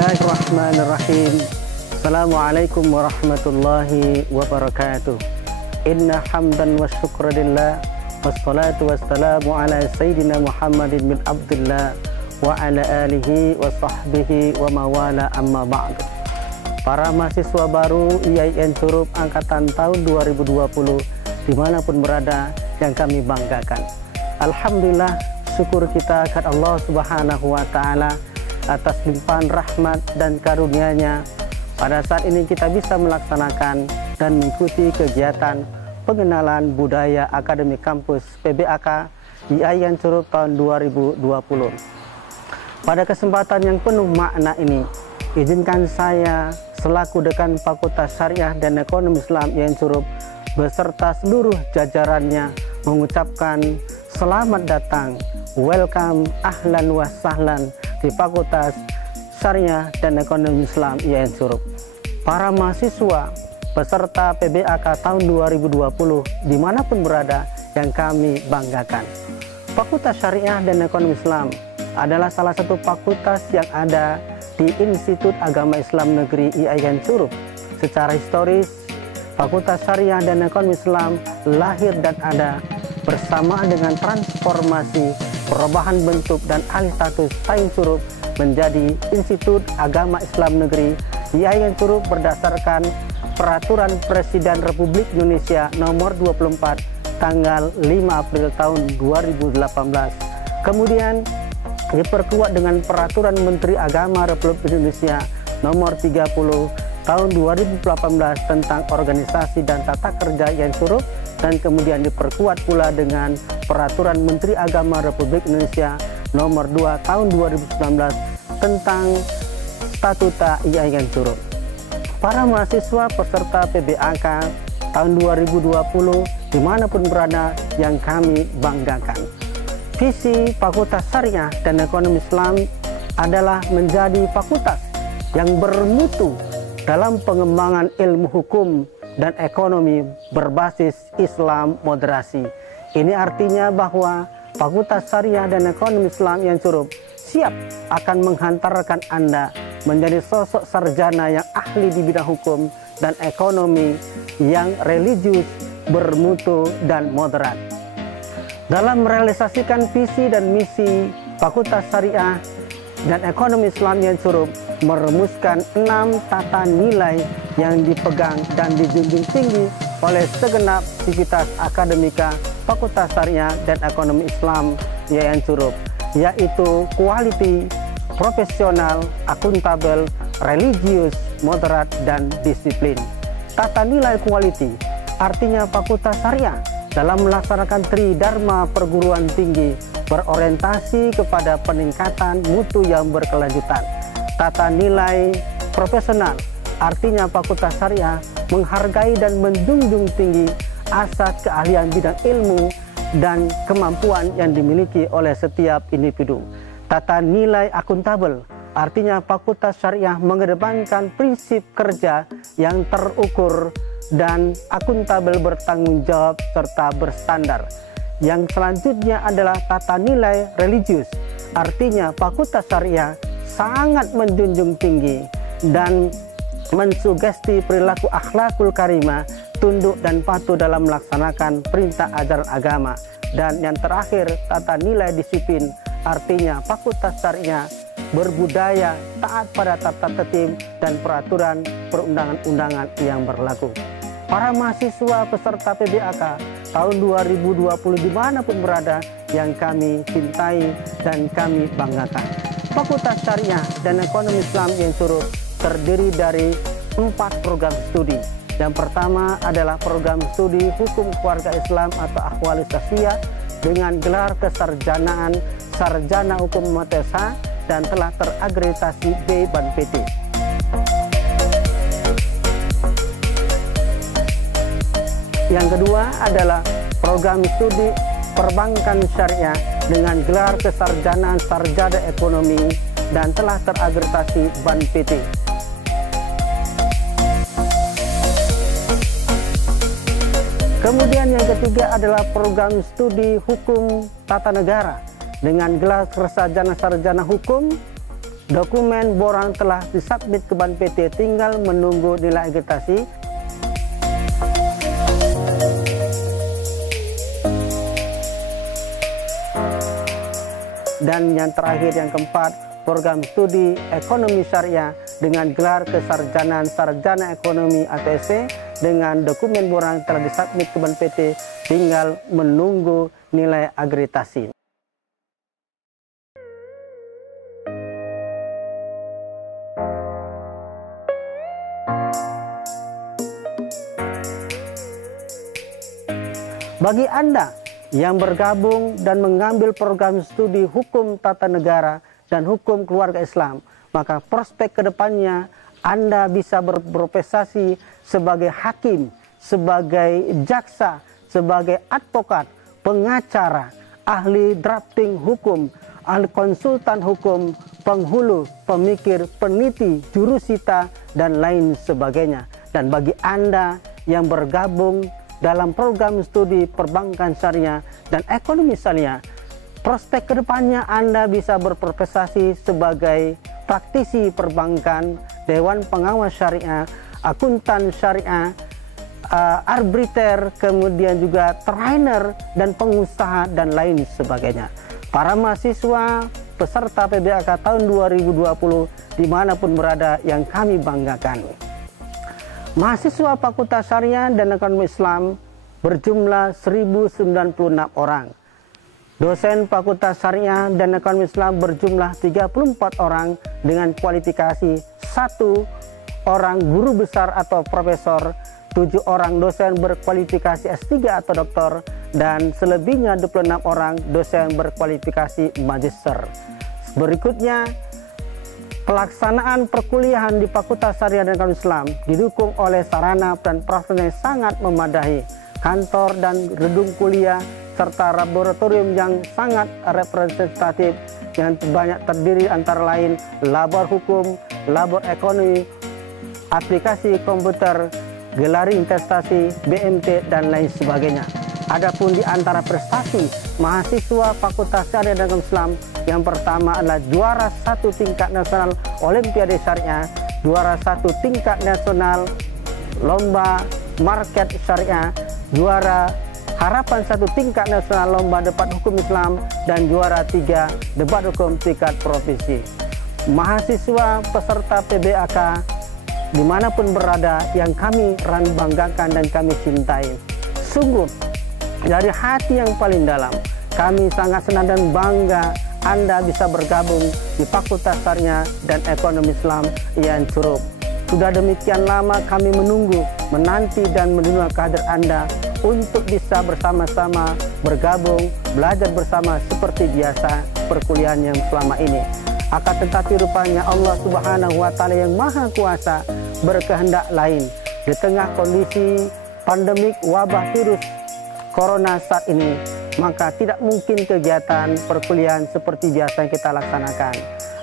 Bismillahirrahmanirrahim. Assalamualaikum warahmatullahi wabarakatuh. Inna hamdan wa syukradillah, wassalatu wassalamu ala sayyidina Muhammadin bin Abdullah wa ala alihi wa sahbihi wa mawala amma ba'du. Para mahasiswa baru IAIN Curup angkatan tahun 2020 dimanapun berada yang kami banggakan. Alhamdulillah, syukur kita kepada Allah Subhanahu wa Ta'ala atas limpahan rahmat dan karunia-Nya. Pada saat ini kita bisa melaksanakan dan mengikuti kegiatan pengenalan budaya akademik kampus PBAK IAIN Curup tahun 2020. Pada kesempatan yang penuh makna ini, izinkan saya selaku Dekan Fakultas Syariah dan Ekonomi Islam IAIN Curup beserta seluruh jajarannya mengucapkan selamat datang, welcome, ahlan wa sahlan di Fakultas Syariah dan Ekonomi Islam IAIN Curup. Para mahasiswa peserta PBAK tahun 2020 dimanapun berada yang kami banggakan. Fakultas Syariah dan Ekonomi Islam adalah salah satu fakultas yang ada di Institut Agama Islam Negeri IAIN Curup. Secara historis, Fakultas Syariah dan Ekonomi Islam lahir dan ada bersamaan dengan transformasi perubahan bentuk dan alih status IAIN Curup menjadi Institut Agama Islam Negeri IAIN Curup berdasarkan Peraturan Presiden Republik Indonesia Nomor 24 tanggal 5 April tahun 2018. Kemudian diperkuat dengan Peraturan Menteri Agama Republik Indonesia Nomor 30 tahun 2018 tentang organisasi dan tata kerja IAIN Curup, dan kemudian diperkuat pula dengan Peraturan Menteri Agama Republik Indonesia Nomor 2 tahun 2019 tentang Statuta IAIN Curup. Para mahasiswa peserta PBAK tahun 2020 dimanapun berada yang kami banggakan. Visi Fakultas Syariah dan Ekonomi Islam adalah menjadi fakultas yang bermutu dalam pengembangan ilmu hukum dan ekonomi berbasis Islam moderasi. Ini artinya bahwa Fakultas Syariah dan Ekonomi Islam IAIN Curup siap akan menghantarkan Anda menjadi sosok sarjana yang ahli di bidang hukum dan ekonomi yang religius, bermutu, dan moderat. Dalam merealisasikan visi dan misi Fakultas Syariah dan Ekonomi Islam IAIN Curup merumuskan 6 tata nilai yang dipegang dan dijunjung tinggi oleh segenap sivitas akademika Fakultas Syariah dan Ekonomi Islam IAIN Curup, yaitu quality, profesional, akuntabel, religius, moderat, dan disiplin. Tata nilai quality artinya Fakultas Syariah dalam melaksanakan Tridharma perguruan tinggi berorientasi kepada peningkatan mutu yang berkelanjutan. Tata nilai profesional artinya Fakultas Syariah menghargai dan menjunjung tinggi asas keahlian bidang ilmu dan kemampuan yang dimiliki oleh setiap individu. Tata nilai akuntabel artinya Fakultas Syariah mengedepankan prinsip kerja yang terukur dan akuntabel, bertanggung jawab, serta berstandar. Yang selanjutnya adalah tata nilai religius, artinya Fakultas Syariah sangat menjunjung tinggi dan mensugesti perilaku akhlakul karimah, tunduk dan patuh dalam melaksanakan perintah ajaran agama. Dan yang terakhir, tata nilai disiplin, artinya Fakultas Syariah berbudaya taat pada tata tertib dan peraturan perundang-undangan yang berlaku. Para mahasiswa peserta PBAK tahun 2020 dimanapun berada yang kami cintai dan kami banggakan. Fakultas Syariah dan Ekonomi Islam IAIN Curup terdiri dari 4 program studi. Yang pertama adalah program studi Hukum Keluarga Islam atau Ahwalis Syariah dengan gelar kesarjanaan Sarjana Hukum Muhammadiyah dan telah teragreditasi B dan PT. Yang kedua adalah program studi Perbankan Syariah dengan gelar kesarjanaan Sarjana Ekonomi dan telah teragreditasi BAN PT. Kemudian yang ketiga adalah program studi Hukum Tata Negara dengan gelar sarjana Hukum Dokumen borang telah disubmit ke Ban PT, tinggal menunggu nilai agregasi. Dan yang terakhir, yang keempat, program studi ekonomi syariah dengan gelar kesarjanaan sarjana ekonomi atau SP dengan dokumen borang telah disubmit ke Ban PT, tinggal menunggu nilai agregasi. Bagi Anda yang bergabung dan mengambil program studi hukum tata negara dan hukum keluarga Islam, maka prospek kedepannya Anda bisa berprofesi sebagai hakim, sebagai jaksa, sebagai advokat, pengacara, ahli drafting hukum, ahli konsultan hukum, penghulu, pemikir, peneliti, jurusita, dan lain sebagainya. Dan bagi Anda yang bergabung dalam program studi perbankan syariah dan ekonomi syariah, prospek kedepannya Anda bisa berprofesi sebagai praktisi perbankan, dewan pengawas syariah, akuntan syariah, arbiter, kemudian juga trainer dan pengusaha dan lain sebagainya. Para mahasiswa peserta PBAK tahun 2020 dimanapun berada yang kami banggakan. Mahasiswa Fakultas Syariah dan Ekonomi Islam berjumlah 1096 orang. Dosen Fakultas Syariah dan Ekonomi Islam berjumlah 34 orang dengan kualifikasi 1 orang guru besar atau profesor, 7 orang dosen berkualifikasi S3 atau doktor, dan selebihnya 26 orang dosen berkualifikasi magister. Berikutnya, pelaksanaan perkuliahan di Fakultas Syariah dan Ekonomi Islam didukung oleh sarana dan prasarana yang sangat memadai, kantor dan gedung kuliah, serta laboratorium yang sangat representatif yang banyak terdiri antara lain labor hukum, labor ekonomi, aplikasi komputer, gelari investasi, BMT, dan lain sebagainya. Adapun di antara prestasi mahasiswa Fakultas Syariah dan Ekonomi Islam, yang pertama adalah juara 1 tingkat nasional Olimpiade Syariah, juara 1 tingkat nasional Lomba Market Syariah, juara harapan 1 tingkat nasional Lomba Debat Hukum Islam, dan juara 3 Debat Hukum tingkat provinsi. Mahasiswa peserta PBAK dimanapun berada yang kami banggakan dan kami cintai, sungguh dari hati yang paling dalam kami sangat senang dan bangga Anda bisa bergabung di Fakultas Syariah dan Ekonomi Islam yang Curup. Sudah demikian lama kami menunggu, menanti, dan menunggu kehadiran Anda untuk bisa bersama-sama bergabung, belajar bersama seperti biasa perkuliahan yang selama ini. Akan tetapi rupanya Allah Subhanahu wa Ta'ala yang Maha Kuasa berkehendak lain. Di tengah kondisi pandemik wabah virus Corona saat ini, maka tidak mungkin kegiatan perkuliahan seperti biasa yang kita laksanakan.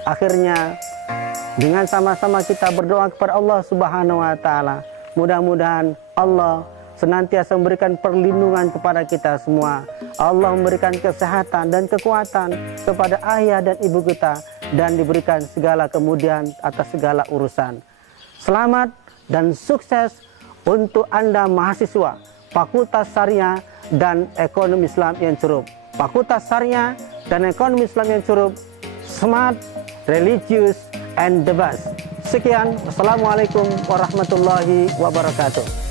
Akhirnya, dengan sama-sama kita berdoa kepada Allah Subhanahu wa Ta'ala, mudah-mudahan Allah senantiasa memberikan perlindungan kepada kita semua. Allah memberikan kesehatan dan kekuatan kepada ayah dan ibu kita, dan diberikan segala kemudahan atas segala urusan. Selamat dan sukses untuk Anda mahasiswa Fakultas Syariah dan Ekonomi Islam yang Curup. Fakultas Syariah dan Ekonomi Islam yang Curup, smart, religious, and the best. Sekian, wassalamualaikum warahmatullahi wabarakatuh.